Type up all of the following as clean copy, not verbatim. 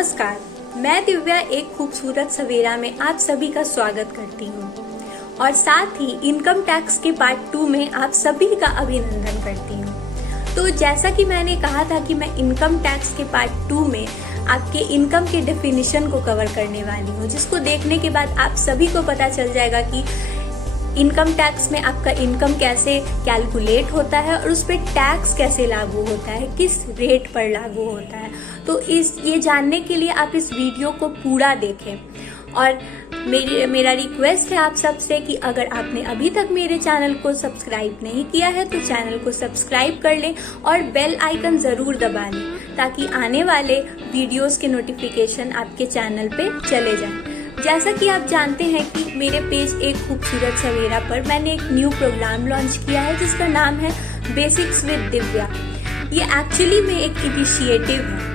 नमस्कार, मैं दिव्या एक खूबसूरत सवेरा में आप सभी का स्वागत करती हूँ और साथ ही इनकम टैक्स के पार्ट 2 में आप सभी का अभिनंदन करती हूँ। तो जैसा कि मैंने कहा था कि मैं इनकम टैक्स के पार्ट 2 में आपके इनकम के डेफिनेशन को कवर करने वाली हूँ, जिसको देखने के बाद आप सभी को पता चल जाएगा कि इनकम टैक्स में आपका इनकम कैसे कैलकुलेट होता है और उस पर टैक्स कैसे लागू होता है, किस रेट पर लागू होता है। तो ये जानने के लिए आप इस वीडियो को पूरा देखें और मेरा रिक्वेस्ट है आप सबसे कि अगर आपने अभी तक मेरे चैनल को सब्सक्राइब नहीं किया है तो चैनल को सब्सक्राइब कर लें और बेल आइकन ज़रूर दबा लें ताकि आने वाले वीडियोस के नोटिफिकेशन आपके चैनल पे चले जाएं। जैसा कि आप जानते हैं कि मेरे पेज एक खूबसूरत सवेरा पर मैंने एक न्यू प्रोग्राम लॉन्च किया है जिसका नाम है बेसिक्स विद दिव्या। ये एक्चुअली में एक इनिशिएटिव है,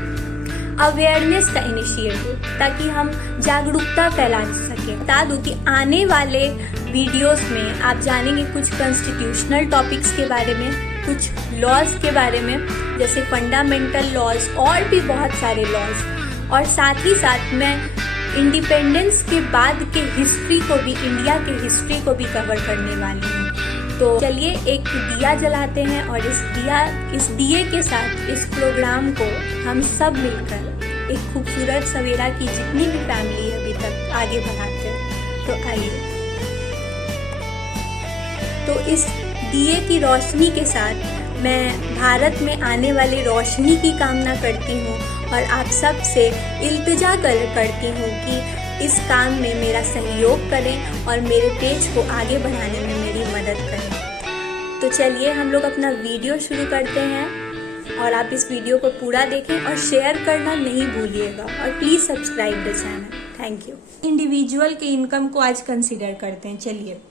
अवेयरनेस का इनिशिएटिव, ताकि हम जागरूकता फैला सकें। बता दूं कि आने वाले वीडियोस में आप जानेंगे कुछ कॉन्स्टिट्यूशनल टॉपिक्स के बारे में, कुछ लॉज के बारे में जैसे फंडामेंटल लॉज और भी बहुत सारे लॉज, और साथ ही साथ मैं इंडिपेंडेंस के बाद के हिस्ट्री को भी, इंडिया के हिस्ट्री को भी कवर करने वाली हूँ। तो चलिए एक दिया जलाते हैं और इस दिए के साथ इस प्रोग्राम को हम सब मिलकर एक खूबसूरत सवेरा की जितनी भी फैमिली अभी तक आगे बढ़ाते हैं। तो आइए, तो इस दिए की रोशनी के साथ मैं भारत में आने वाली रोशनी की कामना करती हूँ और आप सब से इल्तिजा करती हूँ कि इस काम में मेरा सहयोग करें और मेरे पेज को आगे बढ़ाने में मेरी मदद करें। तो चलिए हम लोग अपना वीडियो शुरू करते हैं और आप इस वीडियो को पूरा देखें और शेयर करना नहीं भूलिएगा और please subscribe the channel. Thank you. Individual के इनकम को आज कंसिडर करते हैं। चलिए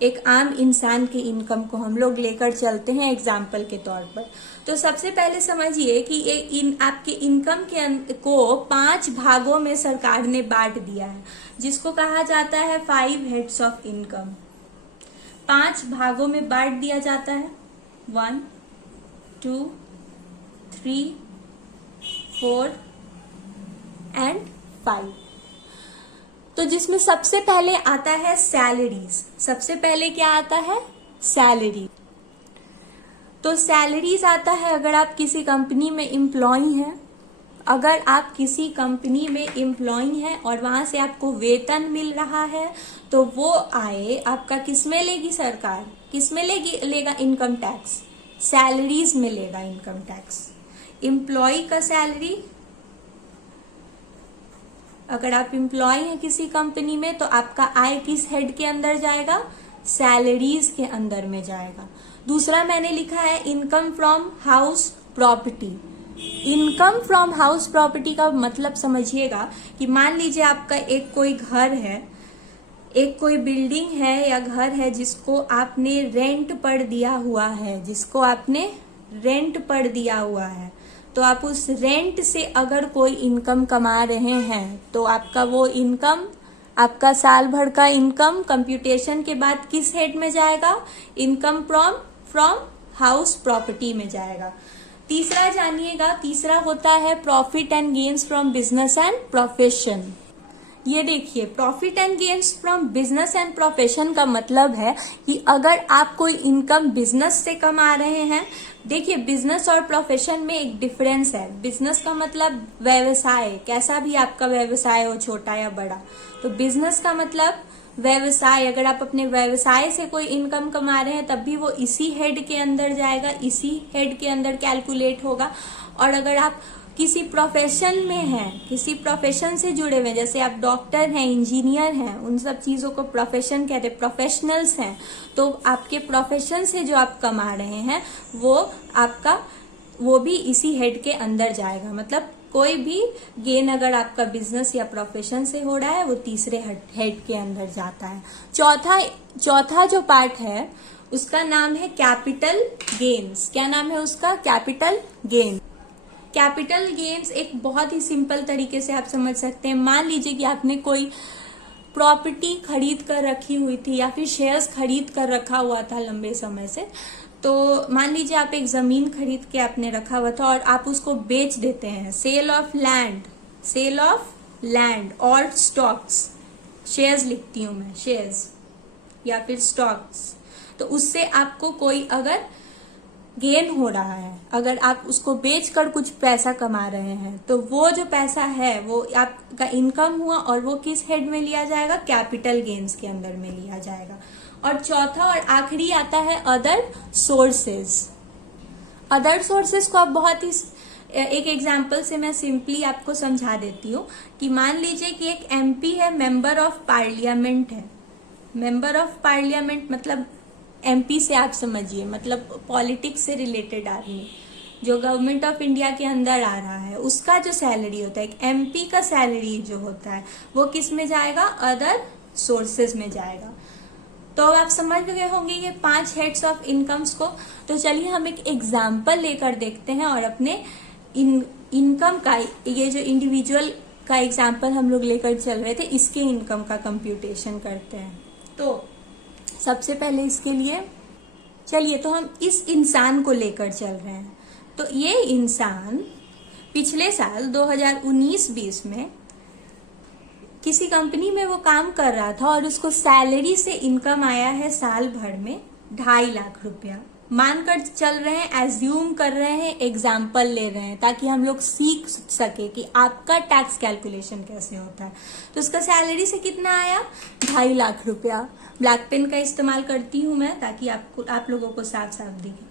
एक आम इंसान के इनकम को हम लोग लेकर चलते हैं एग्जाम्पल के तौर पर। तो सबसे पहले समझिए कि आपके इनकम को 5 भागों में सरकार ने बांट दिया है, जिसको कहा जाता है 5 हेड्स ऑफ इनकम। 5 भागों में बांट दिया जाता है, 1, 2, 3, 4 एंड 5। तो जिसमें सबसे पहले आता है सैलरीज। सबसे पहले क्या आता है? सैलरी। तो सैलरीज आता है अगर आप किसी कंपनी में एम्प्लॉय हैं, अगर आप किसी कंपनी में एम्प्लॉय हैं और वहां से आपको वेतन मिल रहा है तो वो आय आपका किसमें लेगी सरकार? किसमें लेगा इनकम टैक्स? सैलरीज में लेगा इनकम टैक्स। एम्प्लॉय का सैलरी, अगर आप एम्प्लॉय हैं किसी कंपनी में तो आपका आय किस हेड के अंदर जाएगा? सैलरीज के अंदर में जाएगा। दूसरा मैंने लिखा है income from house property. Income from house property का मतलब समझिएगा कि मान लीजिए आपका एक कोई घर है, एक कोई बिल्डिंग है या घर है जिसको आपने रेंट पर दिया हुआ है, तो आप उस रेंट से अगर कोई इनकम कमा रहे हैं तो आपका वो इनकम, आपका साल भर का इनकम कंप्यूटेशन के बाद किस हेड में जाएगा? इनकम फ्रॉम हाउस प्रॉपर्टी में जाएगा। तीसरा जानिएगा, तीसरा होता है profit and gains from business and profession. ये देखिए, profit and gains from business and profession का मतलब है कि अगर आप कोई इनकम बिजनेस से कमा रहे हैं, देखिए बिजनेस और प्रोफेशन में एक डिफरेंस है। बिजनेस का मतलब व्यवसाय, कैसा भी आपका व्यवसाय हो, छोटा या बड़ा। तो बिजनेस का मतलब व्यवसाय, अगर आप अपने व्यवसाय से कोई इनकम कमा रहे हैं तब भी वो इसी हेड के अंदर जाएगा, इसी हेड के अंदर कैलकुलेट होगा। और अगर आप किसी प्रोफेशन में हैं, किसी प्रोफेशन से जुड़े हुए, जैसे आप डॉक्टर हैं, इंजीनियर हैं, उन सब चीजों को प्रोफेशन कहते हैं, प्रोफेशनल्स हैं, तो आपके प्रोफेशन से जो आप कमा रहे हैं वो भी इसी हेड के अंदर जाएगा। मतलब कोई भी गेन अगर आपका बिजनेस या प्रोफेशन से हो रहा है वो तीसरे हेड के अंदर जाता है। चौथा जो पार्ट है उसका नाम है कैपिटल गेन्स। क्या नाम है उसका? Capital gain. कैपिटल गेन्स एक बहुत ही सिंपल तरीके से आप समझ सकते हैं। मान लीजिए कि आपने कोई प्रॉपर्टी खरीद कर रखी हुई थी या फिर शेयर्स खरीद कर रखा हुआ था लंबे समय से, तो मान लीजिए आप एक जमीन खरीद के आपने रखा हुआ था और आप उसको बेच देते हैं। Sale of land, sale of land और स्टॉक्स, शेयर्स लिखती हूं मैं, शेयर्स या फिर स्टॉक्स, तो उससे आपको कोई अगर गेन हो रहा है, अगर आप उसको बेचकर कुछ पैसा कमा रहे हैं, तो वो जो पैसा है वो आपका इनकम हुआ और वो किस हेड में लिया जाएगा, कैपिटल गेन्स के अंदर में लिया जाएगा। और चौथा और आखिरी आता है अदर सोर्सेज। अदर सोर्सेज को आप बहुत ही एक एग्जाम्पल से मैं सिंपली आपको समझा देती हूँ कि मान लीजिए कि एक एमपी है, मेंबर ऑफ पार्लियामेंट है। मेंबर ऑफ पार्लियामेंट मतलब एमपी से आप समझिए, मतलब पॉलिटिक्स से रिलेटेड आदमी जो गवर्नमेंट ऑफ इंडिया के अंदर आ रहा है, उसका जो सैलरी होता है, एक एमपी का सैलरी जो होता है वो किस में जाएगा, अदर सोर्सेज में जाएगा। तो आप समझ गए होंगे ये 5 हेड्स ऑफ इनकम्स को। तो चलिए हम एक एग्जाम्पल लेकर देखते हैं और अपने इनकम का, ये जो इंडिविजुअल का एग्जाम्पल हम लोग लेकर चल रहे थे, इसके इनकम का कंप्यूटेशन करते हैं। तो सबसे पहले इसके लिए चलिए, तो हम इस इंसान को लेकर चल रहे हैं। तो ये इंसान पिछले साल 2019-20 में किसी कंपनी में वो काम कर रहा था और उसको सैलरी से इनकम आया है साल भर में 2.5 लाख रुपया। मानकर चल रहे हैं, एज्यूम कर रहे हैं, एग्जाम्पल ले रहे हैं ताकि हम लोग सीख सके कि आपका टैक्स कैलकुलेशन कैसे होता है। तो उसका सैलरी से कितना आया, 2.5 लाख रुपया। ब्लैक पेन का इस्तेमाल करती हूं मैं ताकि आप लोगों को साफ साफ दिखे।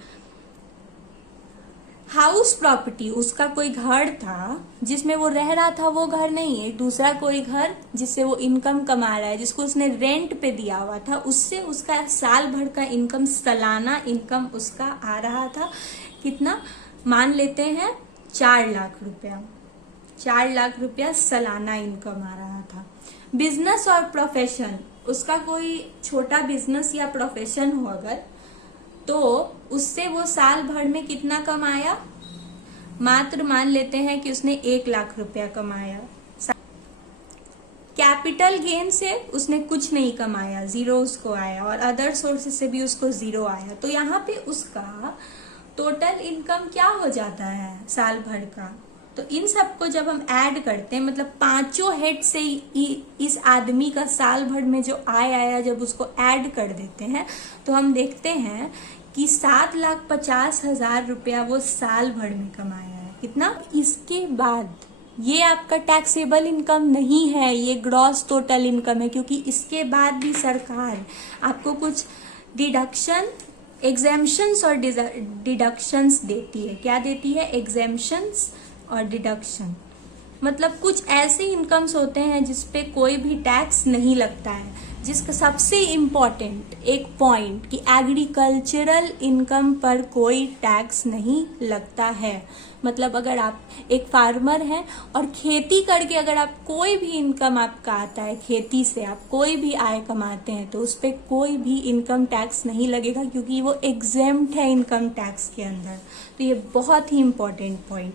हाउस प्रॉपर्टी, उसका कोई घर था जिसमें वो रह रहा था, वो घर नहीं, एक दूसरा कोई घर जिससे वो इनकम कमा रहा है, जिसको उसने रेंट पे दिया हुआ था, उससे उसका साल भर का इनकम, सालाना इनकम उसका आ रहा था कितना, मान लेते हैं 4 लाख रुपया। 4 लाख रुपया सालाना इनकम आ रहा था। बिजनेस और प्रोफेशन, उसका कोई छोटा बिजनेस या प्रोफेशन हो अगर, तो उससे वो साल भर में कितना कमाया, मात्र मान लेते हैं कि उसने 1 लाख रुपया कमाया। कैपिटल गेन से उसने कुछ नहीं कमाया, 0 उसको आया, और अदर सोर्सेस से भी उसको 0 आया। तो यहाँ पे उसका टोटल इनकम क्या हो जाता है साल भर का। तो इन सबको जब हम ऐड करते हैं, मतलब 5 हेड से इस आदमी का साल भर में जो आय आया, जब उसको ऐड कर देते हैं तो हम देखते हैं कि 7,50,000 रुपया वो साल भर में कमाया है। कितना, इसके बाद ये आपका टैक्सेबल इनकम नहीं है, ये ग्रॉस टोटल इनकम है, क्योंकि इसके बाद भी सरकार आपको कुछ डिडक्शन, एग्जेम्पशंस और डिडक्शंस देती है। क्या देती है, एग्जेम्पशंस और डिडक्शन। मतलब कुछ ऐसे इनकम्स होते हैं जिसपे कोई भी टैक्स नहीं लगता है। जिसका सबसे इम्पोर्टेंट एक पॉइंट कि एग्रीकल्चरल इनकम पर कोई टैक्स नहीं लगता है। मतलब अगर आप एक फार्मर हैं और खेती करके अगर आप कोई भी इनकम आपका आता है, खेती से आप कोई भी आय कमाते हैं, तो उस पर कोई भी इनकम टैक्स नहीं लगेगा, क्योंकि वो एग्जेम्प्ट है इनकम टैक्स के अंदर। तो ये बहुत ही इम्पोर्टेंट पॉइंट।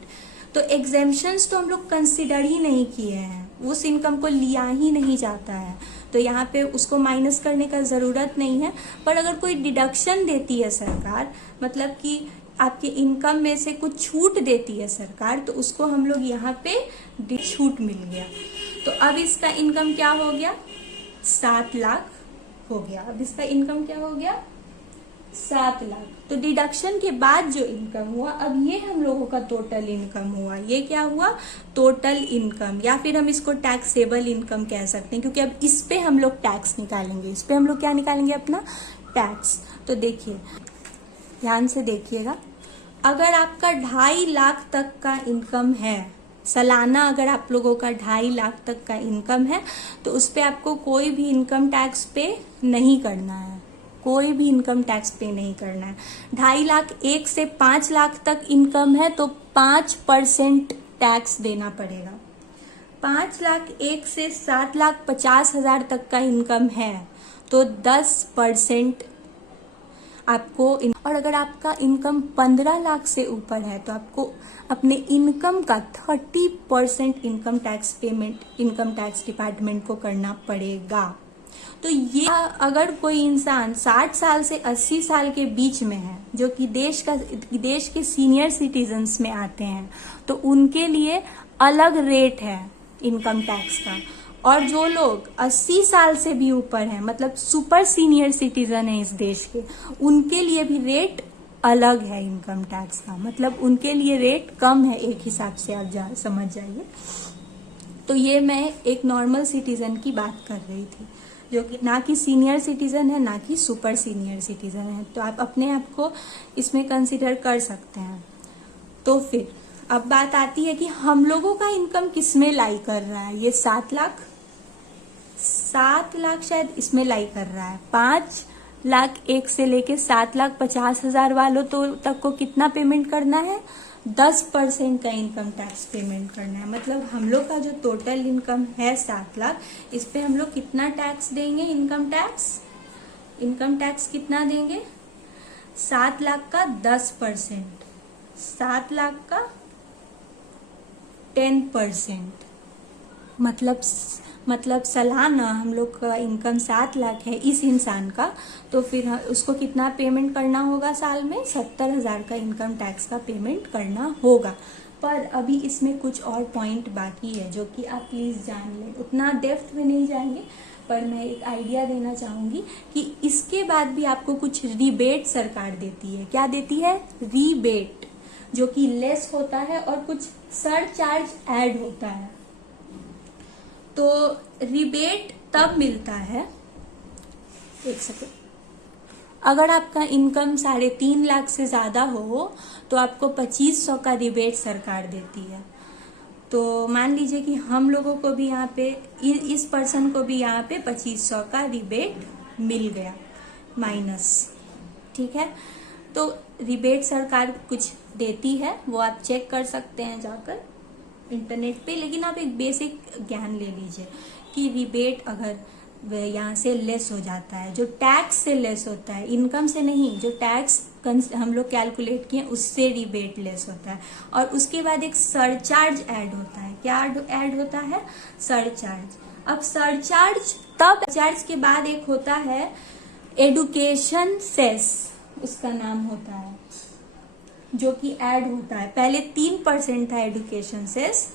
तो एग्जेम्पशंस तो हम लोग कंसिडर ही नहीं किए हैं, उस इनकम को लिया ही नहीं जाता है, तो यहाँ पे उसको माइनस करने का ज़रूरत नहीं है। पर अगर कोई डिडक्शन देती है सरकार, मतलब कि आपके इनकम में से कुछ छूट देती है सरकार, तो उसको हम लोग यहाँ पे छूट मिल गया। तो अब इसका इनकम क्या हो गया, 7 लाख हो गया। अब इसका इनकम क्या हो गया, 7 लाख। तो डिडक्शन के बाद जो इनकम हुआ, अब ये हम लोगों का टोटल इनकम हुआ। ये क्या हुआ, टोटल इनकम, या फिर हम इसको टैक्सेबल इनकम कह सकते हैं, क्योंकि अब इस पे हम लोग टैक्स निकालेंगे। इस पे हम लोग क्या निकालेंगे, अपना टैक्स। तो देखिए, ध्यान से देखिएगा, अगर आपका 2.5 लाख तक का इनकम है सालाना, अगर आप लोगों का 2.5 लाख तक का इनकम है, तो उस पे आपको कोई भी इनकम टैक्स पे नहीं करना है, कोई भी इनकम टैक्स पे नहीं करना है। 2.5 लाख 1 से 5 लाख तक इनकम है तो 5% टैक्स देना पड़ेगा। 5 लाख 1 से 7,50,000 तक का इनकम है तो 10% आपको। और अगर आपका इनकम 15 लाख से ऊपर है तो आपको अपने इनकम का 30% income tax payment income tax department को करना पड़ेगा। तो ये अगर कोई इंसान 60 साल से 80 साल के बीच में है, जो कि देश के सीनियर सिटीजन्स में आते हैं, तो उनके लिए अलग रेट है इनकम टैक्स का। और जो लोग 80 साल से भी ऊपर हैं, मतलब सुपर सीनियर सिटीजन है इस देश के, उनके लिए भी रेट अलग है इनकम टैक्स का, मतलब उनके लिए रेट कम है एक हिसाब से, आप समझ जाइए। तो ये मैं एक नॉर्मल सिटीजन की बात कर रही थी, जो कि ना कि सीनियर सिटीजन है ना कि सुपर सीनियर सिटीजन है, तो आप अपने आप को इसमें कंसिडर कर सकते हैं। तो फिर अब बात आती है कि हम लोगों का इनकम किसमें लाई कर रहा है। ये 7 लाख शायद इसमें लाई कर रहा है। 5 लाख 1 से लेके 7,50,000 वालों तो तक को कितना पेमेंट करना है, 10% का इनकम टैक्स पेमेंट करना है। मतलब हम लोग का जो टोटल इनकम है 7 लाख, इस पे हम लोग कितना टैक्स देंगे, इनकम टैक्स कितना देंगे, 7 लाख का 10%, 7 लाख का 10%। मतलब सालाना हम लोग का इनकम 7 लाख है इस इंसान का, तो फिर उसको कितना पेमेंट करना होगा साल में, 70,000 का इनकम टैक्स का पेमेंट करना होगा। पर अभी इसमें कुछ और पॉइंट बाकी है जो कि आप प्लीज जान लें। उतना डेप्थ में नहीं जाएंगे, पर मैं एक आइडिया देना चाहूंगी कि इसके बाद भी आपको कुछ रिबेट सरकार देती है। क्या देती है, रिबेट, जो कि लेस होता है और कुछ सरचार्ज ऐड होता है। तो रिबेट तब मिलता है, एक सेकेंड, अगर आपका इनकम 3.5 लाख से ज्यादा हो तो आपको 2500 का रिबेट सरकार देती है। तो मान लीजिए कि हम लोगों को भी यहाँ पे, इस पर्सन को भी यहाँ पे 2500 का रिबेट मिल गया माइनस, ठीक है। तो रिबेट सरकार कुछ देती है, वो आप चेक कर सकते हैं जाकर इंटरनेट पे। लेकिन आप एक बेसिक ज्ञान ले लीजिए कि रिबेट अगर यहाँ से लेस हो जाता है, जो टैक्स से लेस होता है, इनकम से नहीं, जो टैक्स हम लोग कैलकुलेट किए उससे रिबेट लेस होता है। और उसके बाद एक सरचार्ज ऐड होता है। क्या ऐड होता है, सरचार्ज। अब सरचार्ज के बाद एक होता है एडुकेशन सेस, उसका नाम होता है, जो कि ऐड होता है। पहले 3% था एडुकेशन सेस,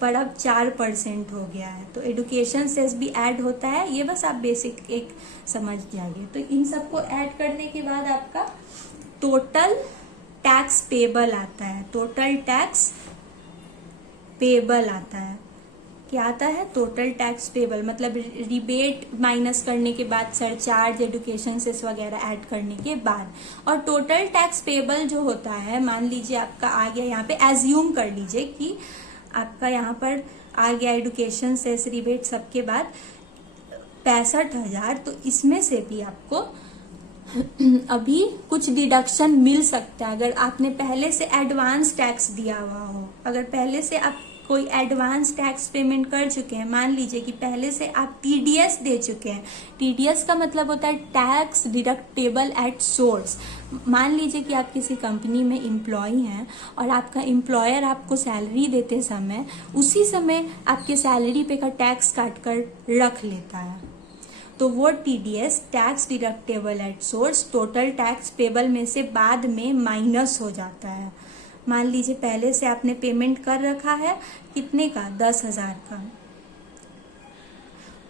पर अब 4% हो गया है। तो एडुकेशन सेस भी ऐड होता है, ये बस आप बेसिक एक समझ जाइए। तो इन सबको ऐड करने के बाद आपका टोटल टैक्स पेबल आता है। टोटल टैक्स पेबल आता है, क्या आता है, टोटल टैक्स पेबल, मतलब रिबेट माइनस करने के बाद, सरचार्ज, एडुकेशन सेस वगैरह ऐड करने के बाद। और टोटल टैक्स पेबल जो होता है, मान लीजिए आपका आ गया यहाँ पे, एज्यूम कर लीजिए कि आपका यहाँ पर आ गया एडुकेशन सेस रिबेट सबके बाद 65,000, तो इसमें से भी आपको अभी कुछ डिडक्शन मिल सकता है अगर आपने पहले से एडवांस टैक्स दिया हुआ हो। अगर पहले से आप कोई एडवांस टैक्स पेमेंट कर चुके हैं, मान लीजिए कि पहले से आप टीडीएस दे चुके हैं। टीडीएस का मतलब होता है टैक्स डिडक्टेबल एट सोर्स। मान लीजिए कि आप किसी कंपनी में एम्प्लॉय हैं और आपका एम्प्लॉयर आपको सैलरी देते समय उसी समय आपके सैलरी पे का टैक्स काट कर रख लेता है, तो वो TDS, tax deductible at source, total tax payable में से बाद में माइनस हो जाता है। मान लीजिए पहले से आपने पेमेंट कर रखा है कितने का, 10,000 का,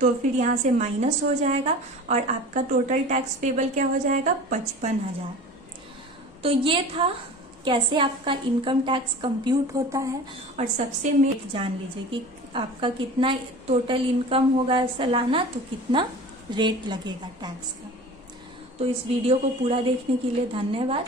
तो फिर यहाँ से माइनस हो जाएगा और आपका टोटल टैक्स पेबल क्या हो जाएगा, 55,000। तो ये था कैसे आपका इनकम टैक्स कंप्यूट होता है। और सबसे मेन जान लीजिए कि आपका कितना टोटल इनकम होगा सालाना, तो कितना रेट लगेगा टैक्स का। तो इस वीडियो को पूरा देखने के लिए धन्यवाद।